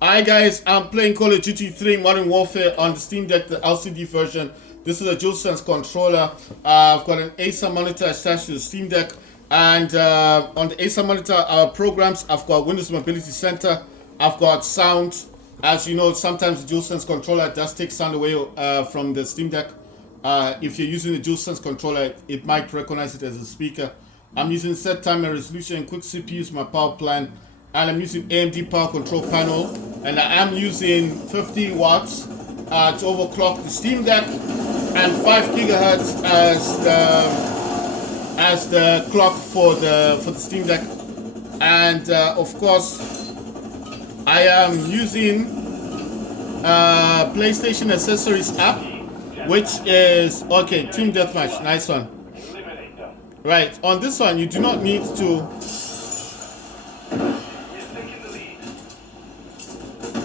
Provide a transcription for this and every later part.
Hi guys, I'm playing Call of Duty 3 Modern Warfare on the Steam Deck, the LCD version. This is a DualSense controller. I've got an Acer monitor attached to the Steam Deck, and on the Acer monitor, our programs, I've got Windows Mobility Center, I've got sound. As you know, sometimes the DualSense controller does take sound away from the Steam Deck. If you're using the DualSense controller, it might recognize it as a speaker. I'm using set time and resolution, quick CPUs, my power plan, and I'm using AMD power control panel, and I am using 50 watts to overclock the Steam Deck, and 5 gigahertz as the clock for the Steam Deck. And of course, I am using PlayStation Accessories app, which is okay. Team Deathmatch, nice one. Right, on this one, you do not need to.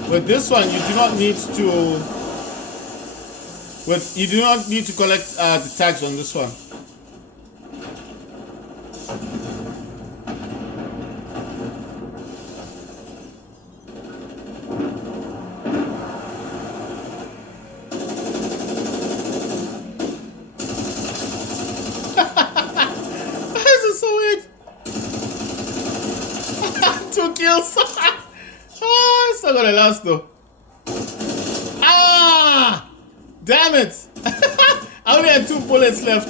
With this one, you do not need to. You do not need to collect the tags on this one. This is so weird. 2 kills. Oh, it's not gonna last though. Ah! Damn it! I only had 2 bullets left.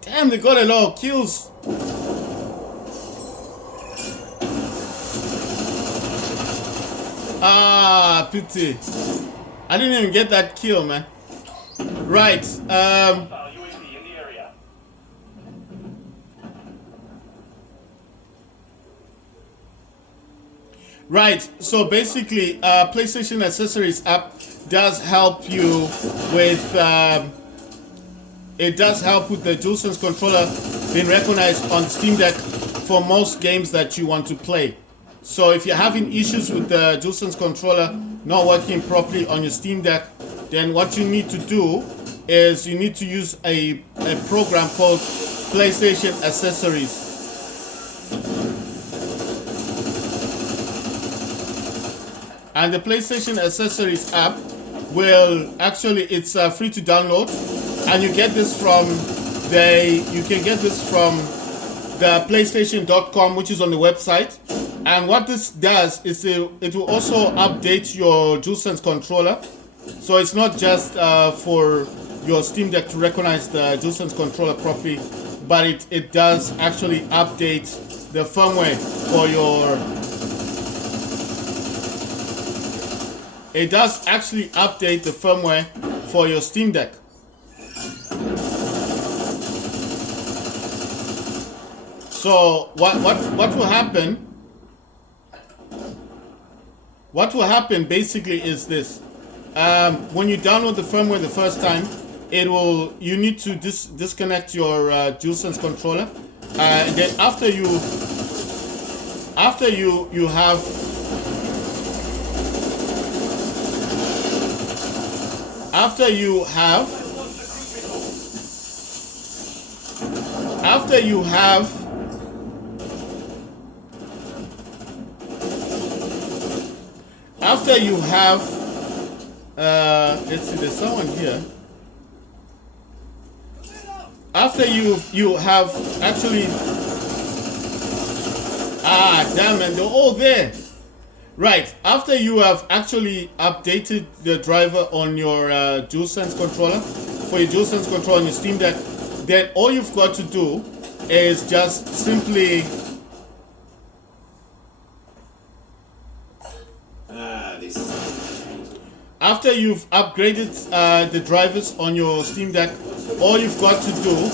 Damn, they got a lot of kills. Ah, pity. I didn't even get that kill, man. Right. Right, so basically, PlayStation Accessories app does help you with, it does help with the DualSense controller being recognized on Steam Deck for most games that you want to play. So if you're having issues with the DualSense controller not working properly on your Steam Deck, then what you need to do is you need to use a program called PlayStation Accessories. And the PlayStation Accessories app will actually, it's free to download, and you get this from the PlayStation.com, which is on the website. And what this does is it will also update your DualSense controller. So it's not just for your Steam Deck to recognize the DualSense controller properly, but it does actually update the firmware for your. It does actually update the firmware for your Steam Deck. So what will happen? What will happen basically is this: when you download the firmware the first time, you need to disconnect your DualSense controller, and then after you have. After you have let's see, there's someone here. After you have actually damn it, they're all there. Right, after you have actually updated the driver on your DualSense controller, for your DualSense controller on your Steam Deck, then all you've got to do is just simply after you've upgraded the drivers on your Steam Deck, all you've got to do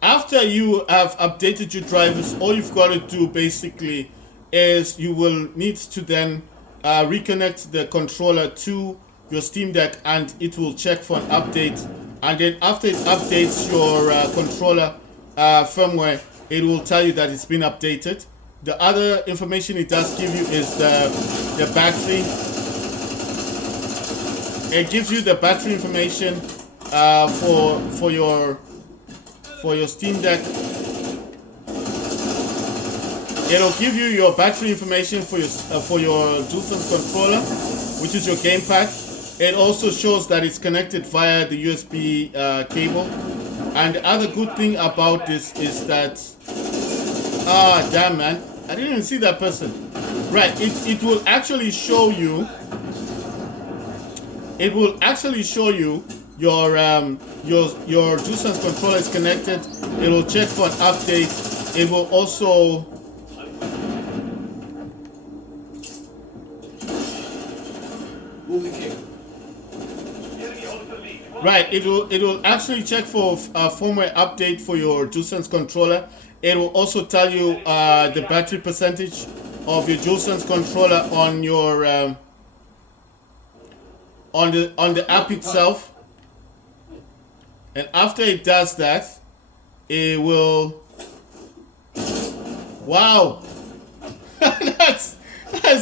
after you have updated your drivers, all you've got to do basically is you will need to then reconnect the controller to your Steam Deck, and it will check for an update. And then after it updates your controller firmware, it will tell you that it's been updated. The other information it does give you is the battery. It gives you the battery information for your Steam Deck. It'll give you your battery information for your DualSense controller, which is your gamepad. It also shows that it's connected via the USB cable. And the other good thing about this is that, damn man, I didn't even see that person. Right, it will actually show you. It will actually show you your DualSense controller is connected. It will check for an update. It will also it will actually check for a firmware update for your DualSense controller. It will also tell you the battery percentage of your DualSense controller on your on the app itself. And after it does that, it will. Wow, that's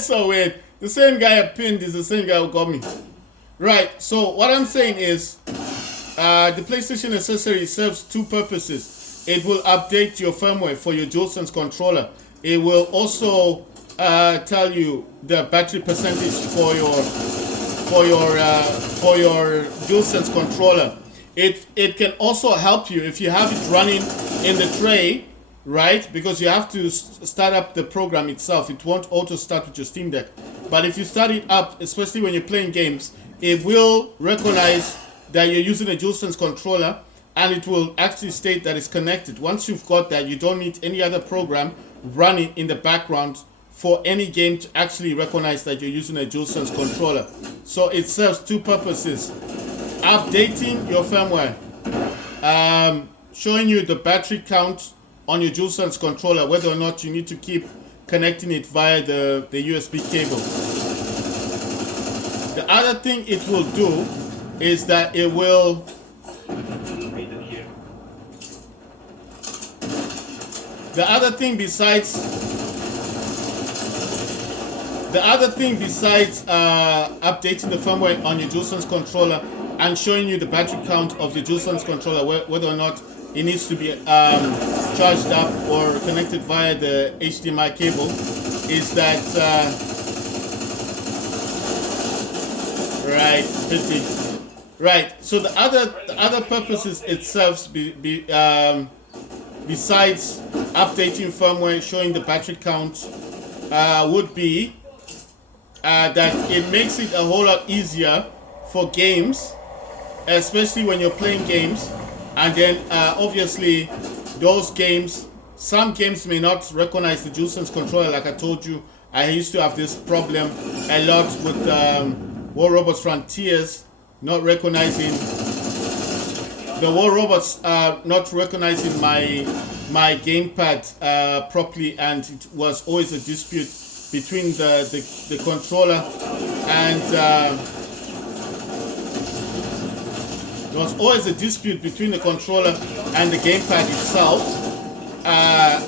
so weird. The same guy I pinned is the same guy who got me. Right. So what I'm saying is, the PlayStation accessory serves two purposes. It will update your firmware for your DualSense controller. It will also tell you the battery percentage for your DualSense controller. It can also help you if you have it running in the tray, right? Because you have to start up the program itself. It won't auto start with your Steam Deck. But if you start it up, especially when you're playing games, it will recognize that you're using a DualSense controller, and it will actually state that it's connected. Once you've got that, you don't need any other program running in the background for any game to actually recognize that you're using a DualSense controller. So it serves two purposes: updating your firmware, showing you the battery count on your DualSense controller, whether or not you need to keep connecting it via the USB cable. The other thing it will do is that it will besides updating the firmware on your DualSense controller and showing you the battery count of your DualSense controller, whether or not it needs to be charged up or connected via the HDMI cable, is that so the other purposes it serves besides updating firmware, showing the battery count, would be that it makes it a whole lot easier for games, especially when you're playing games. And then obviously those games, some games may not recognize the DualSense controller. Like I told you, I used to have this problem a lot with War Robots Frontiers not recognizing not recognizing my gamepad properly, and it was always a dispute between the controller and there was always a dispute between the controller and the gamepad itself.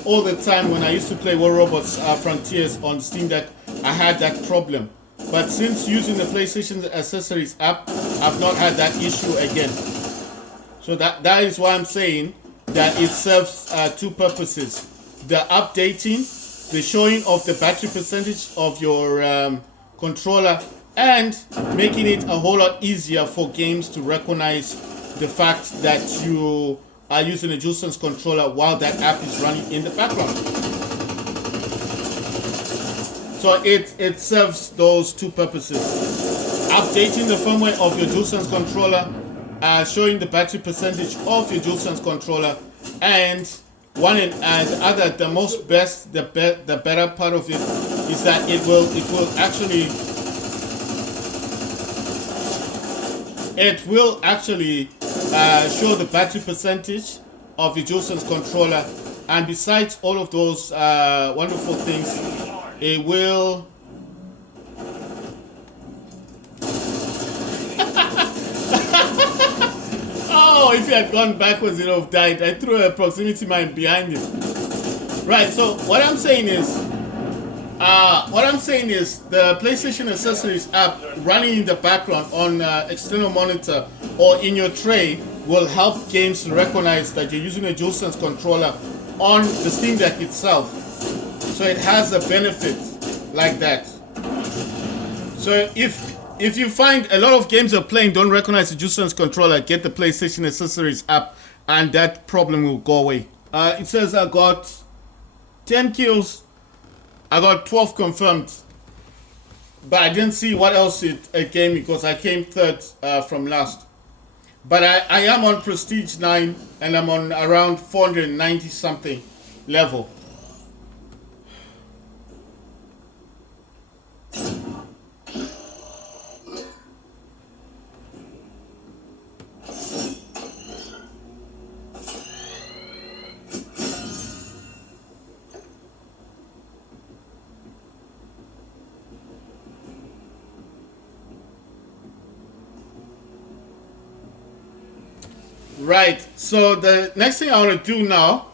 All the time when I used to play War Robots Frontiers on Steam Deck, I had that problem. But since using the PlayStation Accessories app, I've not had that issue again. So that is why I'm saying that it serves two purposes: the updating, the showing of the battery percentage of your controller, and making it a whole lot easier for games to recognize the fact that you are using a DualSense controller while that app is running in the background. So it serves those two purposes: updating the firmware of your DualSense controller, showing the battery percentage of your DualSense controller, and the other, the better part of it is that it will actually show the battery percentage of your DualSense controller. And besides all of those wonderful things, it will oh, if you had gone backwards, you'd have died. I threw a proximity mine behind you. Right, so what I'm saying is What I'm saying is the PlayStation Accessories app running in the background on external monitor or in your tray will help games recognize that you're using a DualSense controller on the Steam Deck itself. So it has a benefit like that. So if you find a lot of games you're playing don't recognize the DualSense controller, get the PlayStation Accessories app and that problem will go away. It says I got 10 kills. I got 12 confirmed, but I didn't see what else it gave me because I came third from last. But I am on Prestige 9 and I'm on around 490 something level. Right, so the next thing I want to do now